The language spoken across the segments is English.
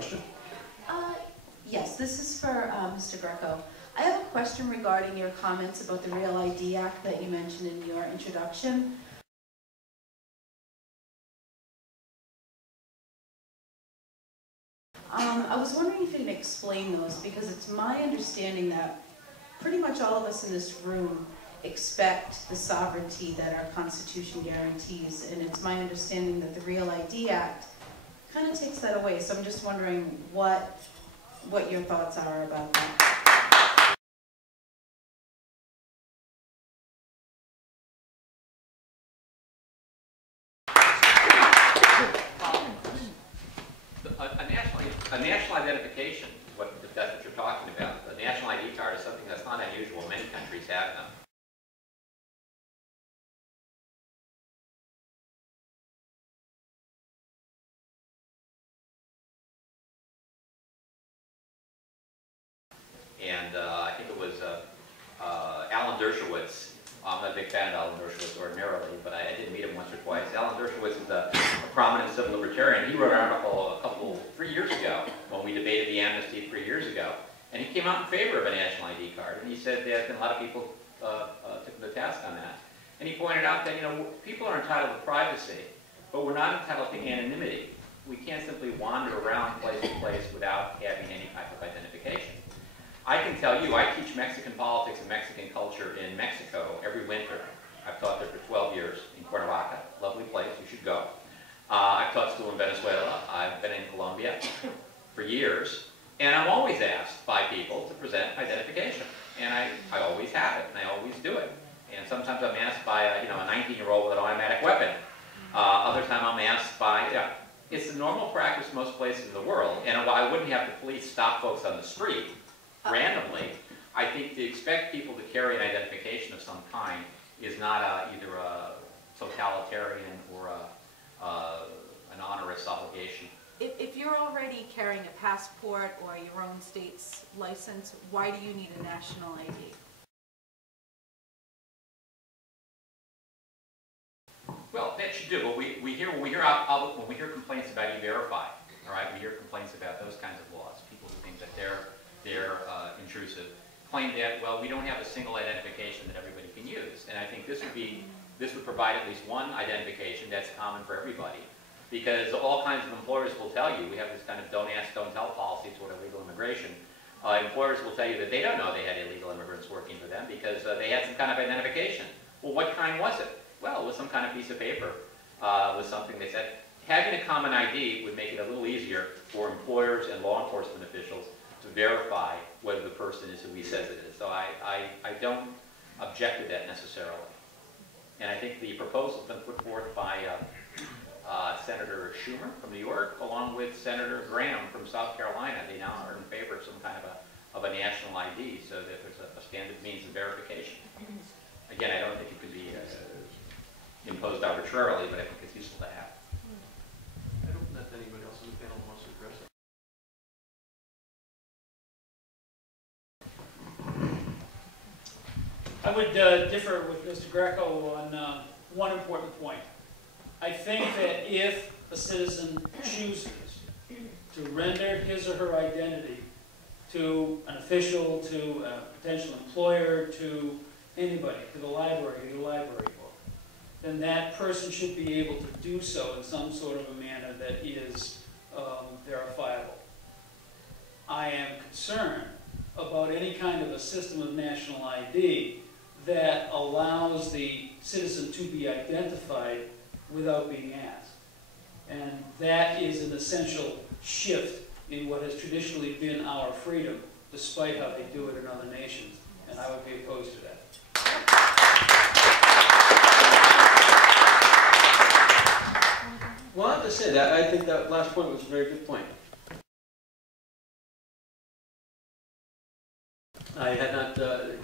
question? Yes, this is for Mr. Greco. I have a question regarding your comments about the Real ID Act that you mentioned in your introduction. I was wondering if you can explain those, because it's my understanding that pretty much all of us in this room expect the sovereignty that our Constitution guarantees, and it's my understanding that the Real ID Act kind of takes that away. So I'm just wondering what your thoughts are about that. A national identification, if that's what you're talking about. A national ID card is something that's not unusual. Many countries have them. And I think it was Alan Dershowitz. I'm not a big fan of Alan Dershowitz ordinarily, but I did meet him once or twice. Alan Dershowitz is a prominent civil libertarian. He wrote an article 3 years ago when we debated the amnesty 3 years ago, and he came out in favor of a national ID card. And he said that, and a lot of people took him to task on that. And he pointed out that, you know, people are entitled to privacy, but we're not entitled to anonymity. We can't simply wander around place to place without having any type of identification. I can tell you, I teach Mexican politics and Mexican culture in Mexico every winter. I've taught there for 12 years in Cuernavaca. Lovely place, you should go. I've taught school in Venezuela. I've been in Colombia for years. And I'm always asked by people to present identification. And I always have it, and I always do it. And sometimes I'm asked by a 19-year-old with an automatic weapon. Other time I'm asked by, it's a normal practice most places in the world. And while I wouldn't have the police stop folks on the street randomly, I think to expect people to carry an identification of some kind is not either a totalitarian or an onerous obligation. If you're already carrying a passport or your own state's license, why do you need a national ID? Well, that you do. Well, when we hear complaints about E-Verify, all right, we hear complaints about those kinds of laws. People who think that they're intrusive claim that, well, we don't have a single identification that everybody can use. And I think this would provide at least one identification that's common for everybody. Because all kinds of employers will tell you, we have this kind of don't ask, don't tell policy toward illegal immigration. Employers will tell you that they don't know they had illegal immigrants working for them because they had some kind of identification. Well, what kind was it? Well, it was some kind of piece of paper. Was something they said. Having a common ID would make it a little easier for employers and law enforcement officials to verify whether the person is who he says it is. So I don't object to that necessarily. And I think the proposal has been put forth by Senator Schumer from New York, along with Senator Graham from South Carolina. They now are in favor of some kind of a national ID so that there's a standard means of verification. Again, I don't think it could be imposed arbitrarily, but I think it's useful to have. I don't know if anybody else in the panel wants to address that. I would differ with Mr. Greco on one important point. I think that if a citizen chooses to render his or her identity to an official, to a potential employer, to anybody, to the library book, then that person should be able to do so in some sort of a manner that is verifiable. I am concerned about any kind of a system of national ID that allows the citizen to be identified without being asked. And that is an essential shift in what has traditionally been our freedom, despite how they do it in other nations. And I would be opposed to that. Well, I have to say that I think that last point was a very good point. I had not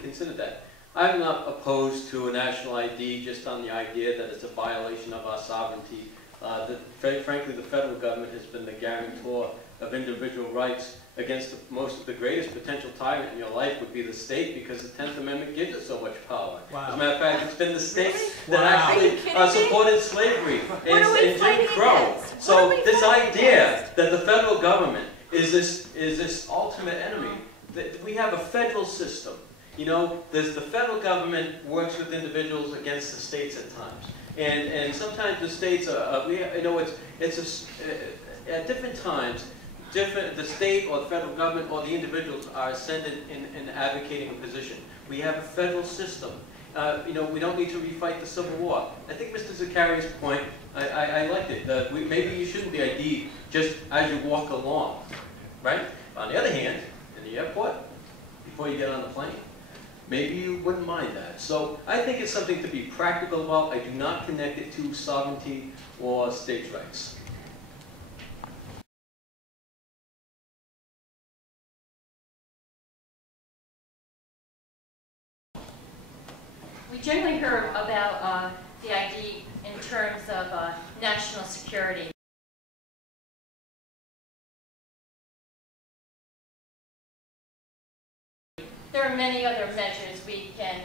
considered that. I'm not opposed to a national ID just on the idea that it's a violation of our sovereignty. Frankly, the federal government has been the guarantor of individual rights against most of the greatest potential tyrant in your life would be the state, because the 10th Amendment gives it so much power. Wow. As a matter of fact, it's been the states that actually supported slavery and Jim Crow. So this idea that the federal government is this ultimate enemy. We have a federal system. You know, the federal government works with individuals against the states at times, and sometimes the states at different times, the state or the federal government or the individuals are ascended in advocating a position. We have a federal system. You know, we don't need to refight the Civil War. I think Mr. Zakaria's point, I liked it. Maybe you shouldn't be ID'd just as you walk along, right? On the other hand, in the airport, before you get on the plane, maybe you wouldn't mind that. So I think it's something to be practical about. I do not connect it to sovereignty or states' rights. We generally hear about the ID in terms of national security. There are many other measures we can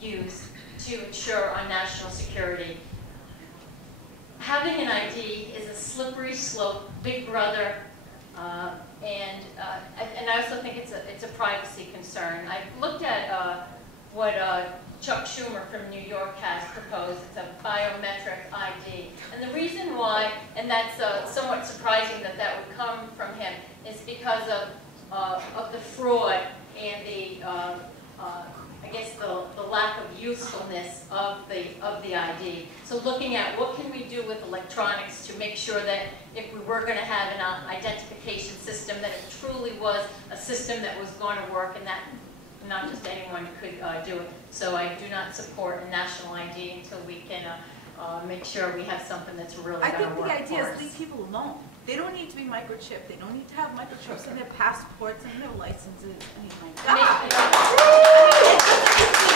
use to ensure our national security. Having an ID is a slippery slope, big brother, and I also think it's a privacy concern. I've looked at what Chuck Schumer from New York has proposed. It's a biometric ID. And the reason why, and that's somewhat surprising that that would come from him, is because of the fraud and I guess the lack of usefulness of the ID. So looking at what can we do with electronics to make sure that if we were going to have an identification system, that it truly was a system that was going to work and that not just anyone could do it. So I do not support a national ID until we can make sure we have something that's really going to work for us. I think the idea is leave people alone. They don't need to be microchipped. They don't need to have microchips in their passports and their licenses. I mean, my God.